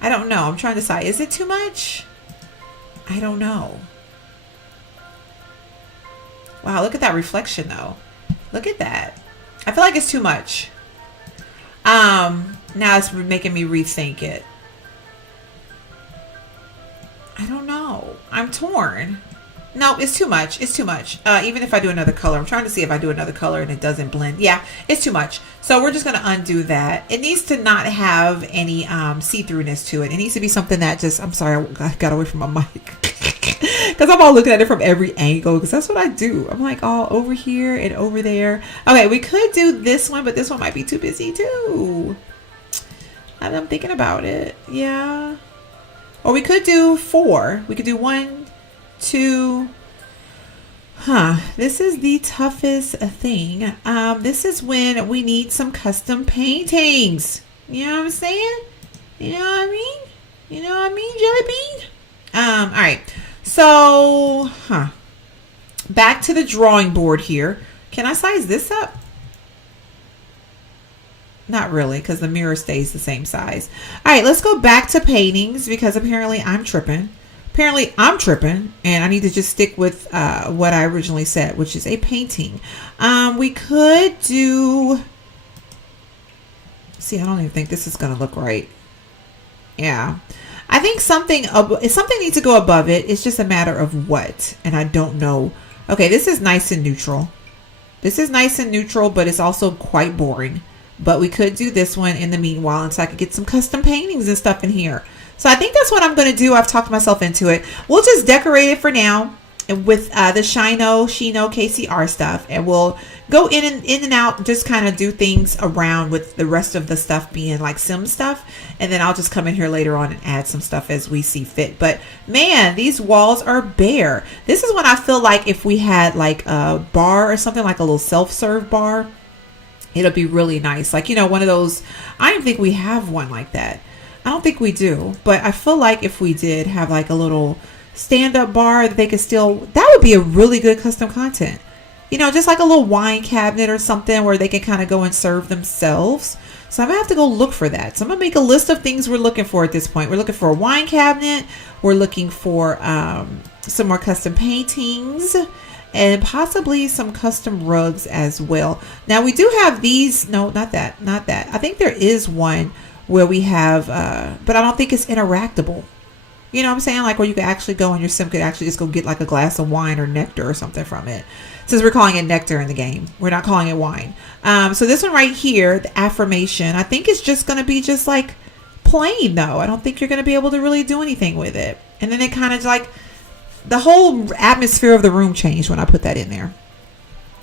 I don't know. I'm trying to decide. Is it too much? I don't know. Wow, look at that reflection though. Look at that. I feel like it's too much. Now it's making me rethink it. I don't know. I'm torn. No, it's too much. It's too much. Even if I do another color, I'm trying to see if I do another color and it doesn't blend. Yeah, it's too much. So we're just going to undo that. It needs to not have any see-throughness to it. It needs to be something that just, I'm sorry, I got away from my mic. Because I'm all looking at it from every angle. Because that's what I do. I'm like all over here and over there. Okay, we could do this one, but this one might be too busy too. And I'm thinking about it. Yeah. Or we could do 4. We could do 1, 2. This is the toughest thing. This is when we need some custom paintings. You know what I'm saying? You know what I mean? You know what I mean, Jelly Bean? All right. So, back to the drawing board here. Can I size this up? Not really, because the mirror stays the same size. All right, let's go back to paintings because apparently I'm tripping. And I need to just stick with what I originally said, which is a painting. We could do... See, I don't even think this is going to look right. Yeah. I think something needs to go above it. It's just a matter of what, and I don't know. Okay, this is nice and neutral. This is nice and neutral, but it's also quite boring. But we could do this one in the meanwhile, and so I could get some custom paintings and stuff in here. So I think that's what I'm going to do. I've talked myself into it. We'll just decorate it for now with the Shino KCR stuff, and we'll go in and out, just kind of do things around with the rest of the stuff being like Sim stuff, and then I'll just come in here later on and add some stuff as we see fit. But man, these walls are bare. This is when I feel like if we had like a bar or something, like a little self-serve bar, it'll be really nice. Like, you know, one of those. I don't think we have one like that. I don't think we do, but I feel like if we did have like a little stand-up bar that they could still, that would be a really good custom content. You know, just like a little wine cabinet or something where they can kind of go and serve themselves. So I'm gonna have to go look for that. So I'm gonna make a list of things we're looking for at this point. We're looking for a wine cabinet. We're looking for some more custom paintings and possibly some custom rugs as well. Now we do have these. No, not that. I think there is one where we have, but I don't think it's interactable. You know what I'm saying? Like where you could actually go and your sim could actually just go get like a glass of wine or nectar or something from it. Since we're calling it nectar in the game, we're not calling it wine. So this one right here, the affirmation, I think it's just going to be just like plain though. I don't think you're going to be able to really do anything with it. And then it kind of like, the whole atmosphere of the room changed when I put that in there.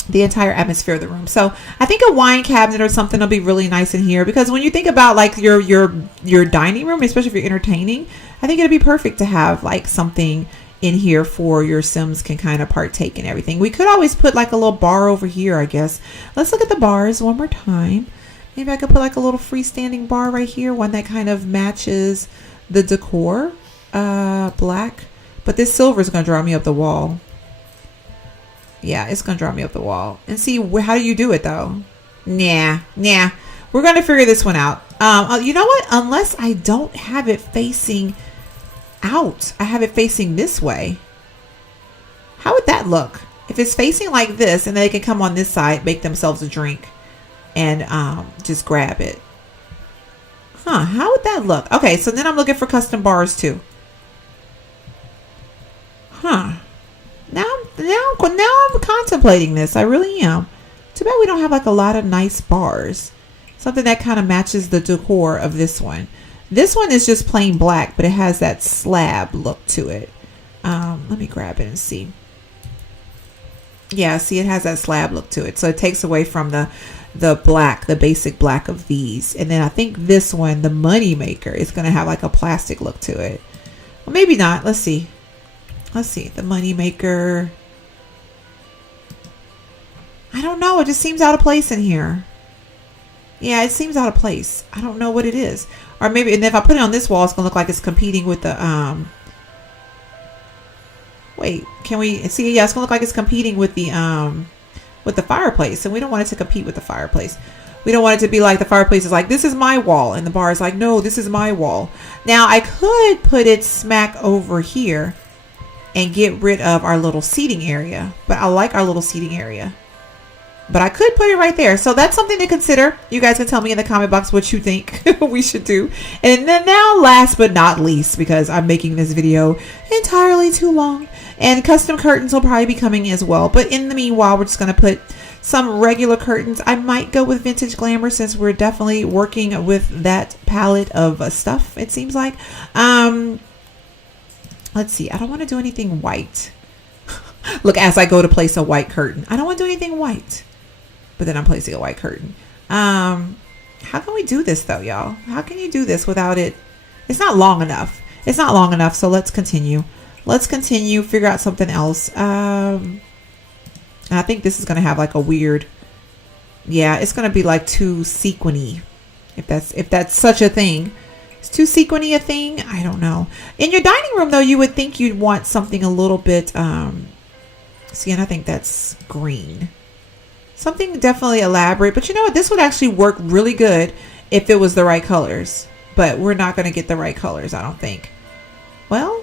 The entire atmosphere of the room. So I think a wine cabinet or something will be really nice in here, because when you think about like your dining room, especially if you're entertaining, I think it'd be perfect to have like something in here for your Sims can kind of partake in everything. We could always put like a little bar over here, I guess. Let's look at the bars one more time. Maybe I could put like a little freestanding bar right here, one that kind of matches the decor, black. But this silver is going to draw me up the wall. Yeah, it's going to draw me up the wall. And see, how do you do it though? Nah. We're going to figure this one out. You know what? Unless I don't have it facing out. I have it facing this way. How would that look? If it's facing like this and they can come on this side, make themselves a drink and just grab it. How would that look? Okay, so then I'm looking for custom bars too. Now I'm contemplating this. I really am. Too bad we don't have like a lot of nice bars. Something that kind of matches the decor of this one. This one is just plain black, but it has that slab look to it. Let me grab it and see. Yeah, see, it has that slab look to it. So it takes away from the black, the basic black of these. And then I think this one, the money maker, is going to have like a plastic look to it. Well, maybe not. Let's see. Let's see. The money maker. I don't know. It just seems out of place in here. Yeah, it seems out of place. I don't know what it is. Or maybe, and if I put it on this wall, it's going to look like it's competing with the, wait, can we see? Yeah, it's going to look like it's competing with the fireplace. And we don't want it to compete with the fireplace. We don't want it to be like the fireplace is like, this is my wall. And the bar is like, no, this is my wall. Now, I could put it smack over here and get rid of our little seating area. But I like our little seating area. But I could put it right there. So that's something to consider. You guys can tell me in the comment box what you think we should do. And then now, last but not least, because I'm making this video entirely too long, and custom curtains will probably be coming as well. But in the meanwhile, we're just going to put some regular curtains. I might go with Vintage Glamour since we're definitely working with that palette of stuff, it seems like. Let's see. I don't want to do anything white. Look, as I go to place a white curtain, I don't want to do anything white. But then I'm placing a white curtain. How can we do this though, y'all? How can you do this without it? It's not long enough. It's not long enough. So let's continue. Let's continue. Figure out something else. And I think this is going to have like a weird. Yeah, it's going to be like too sequiny. If that's such a thing. Is too sequiny a thing? I don't know. In your dining room though, you would think you'd want something a little bit. See, and I think that's green. Something definitely elaborate, but you know what? This would actually work really good if it was the right colors, but we're not going to get the right colors, I don't think. Well,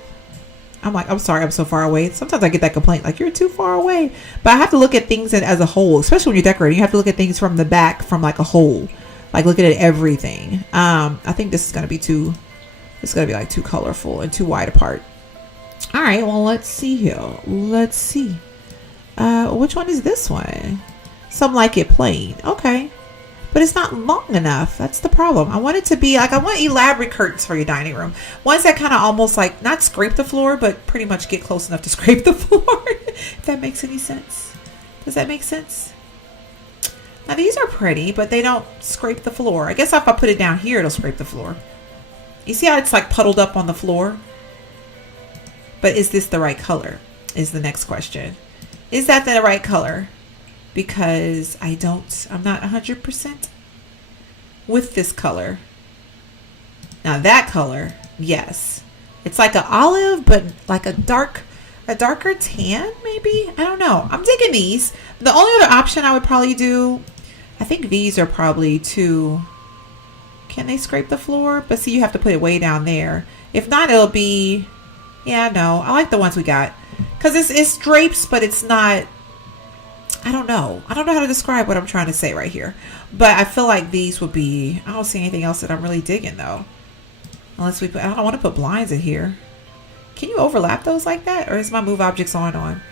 I'm sorry, I'm so far away. Sometimes I get that complaint, like, you're too far away. But I have to look at things as a whole, especially when you're decorating. You have to look at things from the back, from like a whole, like looking at everything. I think this is going to be it's going to be like too colorful and too wide apart. All right, well, let's see here. Let's see. Which one is this one? Some like it plain. Okay. But it's not long enough. That's the problem. I want it to be like, I want elaborate curtains for your dining room. Ones that kind of almost like, not scrape the floor, but pretty much get close enough to scrape the floor. If that makes any sense. Does that make sense? Now these are pretty, but they don't scrape the floor. I guess if I put it down here, it'll scrape the floor. You see how it's like puddled up on the floor? But is this the right color? Is the next question. Is that the right color? Because I'm not 100% with this color. Now that color, yes. It's like an olive, but like a darker tan, maybe? I don't know. I'm digging these. The only other option I would probably do, I think these are probably too, can they scrape the floor? But see, you have to put it way down there. If not, it'll be, yeah, no. I like the ones we got. Because it's drapes, but it's not, I don't know. I don't know how to describe what I'm trying to say right here. But I feel like these would be, I don't see anything else that I'm really digging though. Unless we put, I don't want to put blinds in here. Can you overlap those like that? Or is my move objects on?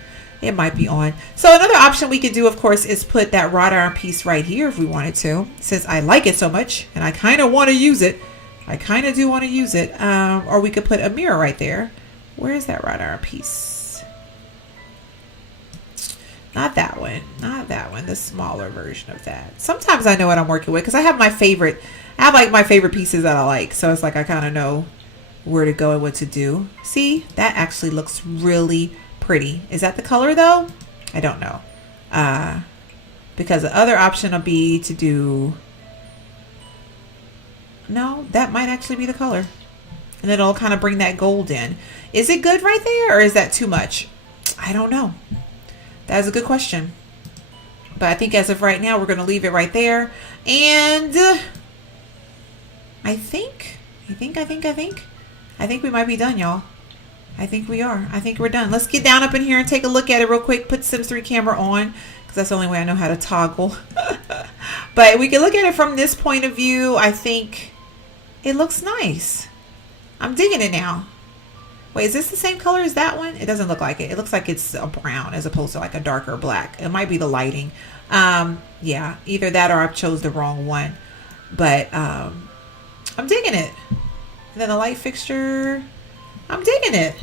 It might be on. So another option we could do, of course, is put that wrought iron piece right here if we wanted to. Since I like it so much and I kind of want to use it. I kind of do want to use it. Or we could put a mirror right there. Where is that wrought iron piece? Not that one. Not that one. The smaller version of that. Sometimes I know what I'm working with because I have my favorite. I have like my favorite pieces that I like. So it's like I kind of know where to go and what to do. See, that actually looks really pretty. Is that the color though? I don't know. Because the other option will be to do. No, that might actually be the color. And then it'll kind of bring that gold in. Is it good right there or is that too much? I don't know. That's a good question. But I think as of right now, we're going to leave it right there. And I think we might be done, y'all. I think we are. I think we're done. Let's get down up in here and take a look at it real quick. Put Sims 3 camera on because that's the only way I know how to toggle. But we can look at it from this point of view. I think it looks nice. I'm digging it now. Wait, is this the same color as that one? It doesn't look like it. It looks like it's a brown as opposed to like a darker black. It might be the lighting. Yeah, either that or I chose the wrong one. But I'm digging it. And then the light fixture, I'm digging it.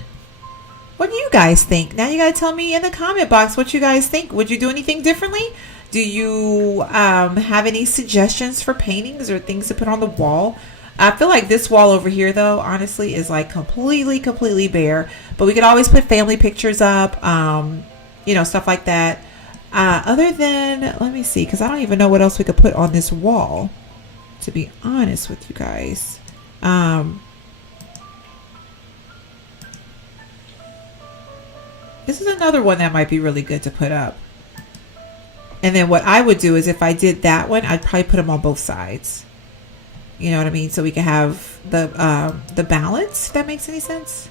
What do you guys think? Now you gotta tell me in the comment box what you guys think. Would you do anything differently? Do you have any suggestions for paintings or things to put on the wall? I feel like this wall over here, though, honestly, is like completely bare. But we could always put family pictures up, you know, stuff like that. Other than, let me see, because I don't even know what else we could put on this wall, to be honest with you guys. This is another one that might be really good to put up. And then what I would do is if I did that one, I'd probably put them on both sides. You know what I mean? So we can have the balance, if that makes any sense.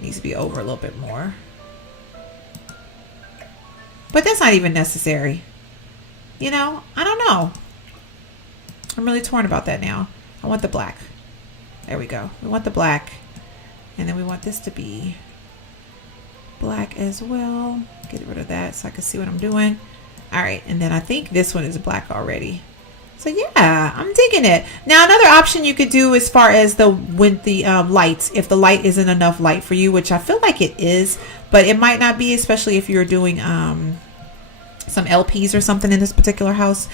Needs to be over a little bit more. But that's not even necessary. You know, I don't know. I'm really torn about that now. I want the black. There we go. We want the black. And then we want this to be black as well. Get rid of that so I can see what I'm doing. All right, and then I think this one is black already. So yeah, I'm digging it. Now another option you could do as far as the lights, if the light isn't enough light for you, which I feel like it is, but it might not be, especially if you're doing some LPs or something in this particular house,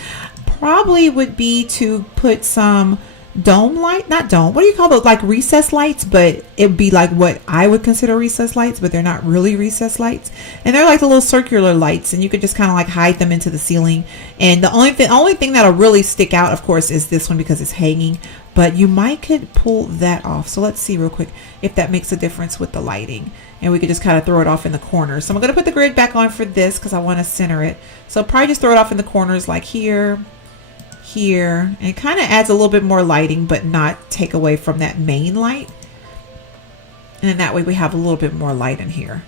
probably would be to put some dome light, not dome, what do you call those, like recessed lights, but it'd be like what I would consider recessed lights, but they're not really recessed lights, and they're like the little circular lights, and you could just kind of like hide them into the ceiling. And the only thing that'll really stick out, of course, is this one because it's hanging, but you might could pull that off. So let's see real quick if that makes a difference with the lighting, and we could just kind of throw it off in the corner. So I'm going to put the grid back on for this because I want to center it, so probably just throw it off in the corners like here, and it kind of adds a little bit more lighting but not take away from that main light, and then that way we have a little bit more light in here,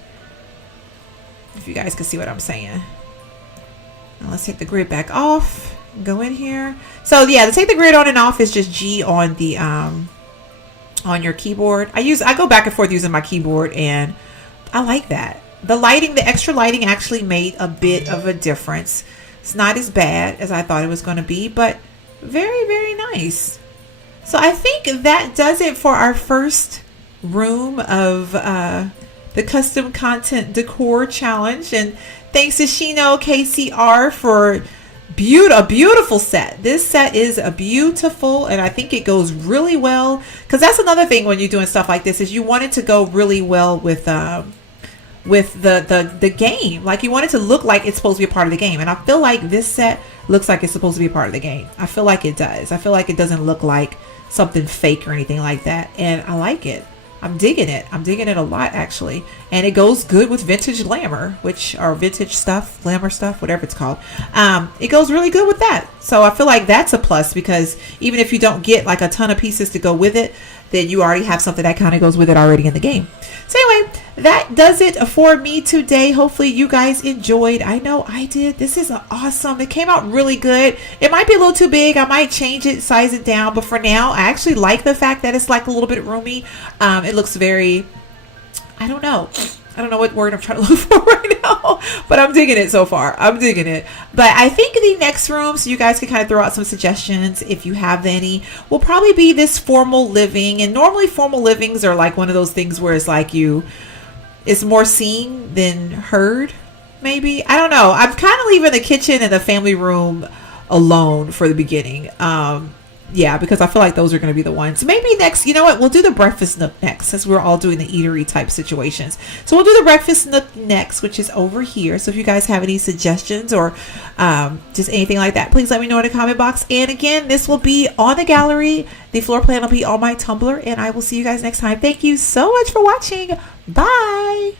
if you guys can see what I'm saying. Now let's take the grid back off, go in here. So yeah, to take the grid on and off is just G on the on your keyboard. I go back and forth using my keyboard, and I like that. The lighting, the extra lighting actually made a bit of a difference. It's not as bad as I thought it was going to be, but very nice. So I think that does it for our first room of the custom content decor challenge. And thanks to Shino KCR for a beautiful set. This set is a beautiful, and I think it goes really well, because that's another thing when you're doing stuff like this, is you want it to go really well with the game. Like, you want it to look like it's supposed to be a part of the game, and I feel like this set looks like it's supposed to be a part of the game. I feel like it does. I feel like it doesn't look like something fake or anything like that, and I like it. I'm digging it. I'm digging it a lot, actually. And it goes good with vintage glamour, or vintage stuff, glamour stuff, whatever it's called. It goes really good with that. So I feel like that's a plus, because even if you don't get like a ton of pieces to go with it, then you already have something that kind of goes with it already in the game. So anyway, that does it for me today. Hopefully you guys enjoyed. I know I did. This is awesome. It came out really good. It might be a little too big. I might change it, size it down. But for now, I actually like the fact that it's like a little bit roomy. It looks very, I don't know what word I'm trying to look for right now, but I'm digging it so far. I'm digging it. But I think the next room, so you guys can kind of throw out some suggestions if you have any, will probably be this formal living. And normally formal livings are like one of those things where it's like it's more seen than heard, maybe. I don't know. I'm kind of leaving the kitchen and the family room alone for the beginning. Yeah, because I feel like those are going to be the ones. Maybe next, you know what? We'll do the breakfast nook next, since we're all doing the eatery type situations. So we'll do the breakfast nook next, which is over here. So if you guys have any suggestions or just anything like that, please let me know in the comment box. And again, this will be on the gallery. The floor plan will be on my Tumblr, and I will see you guys next time. Thank you so much for watching. Bye.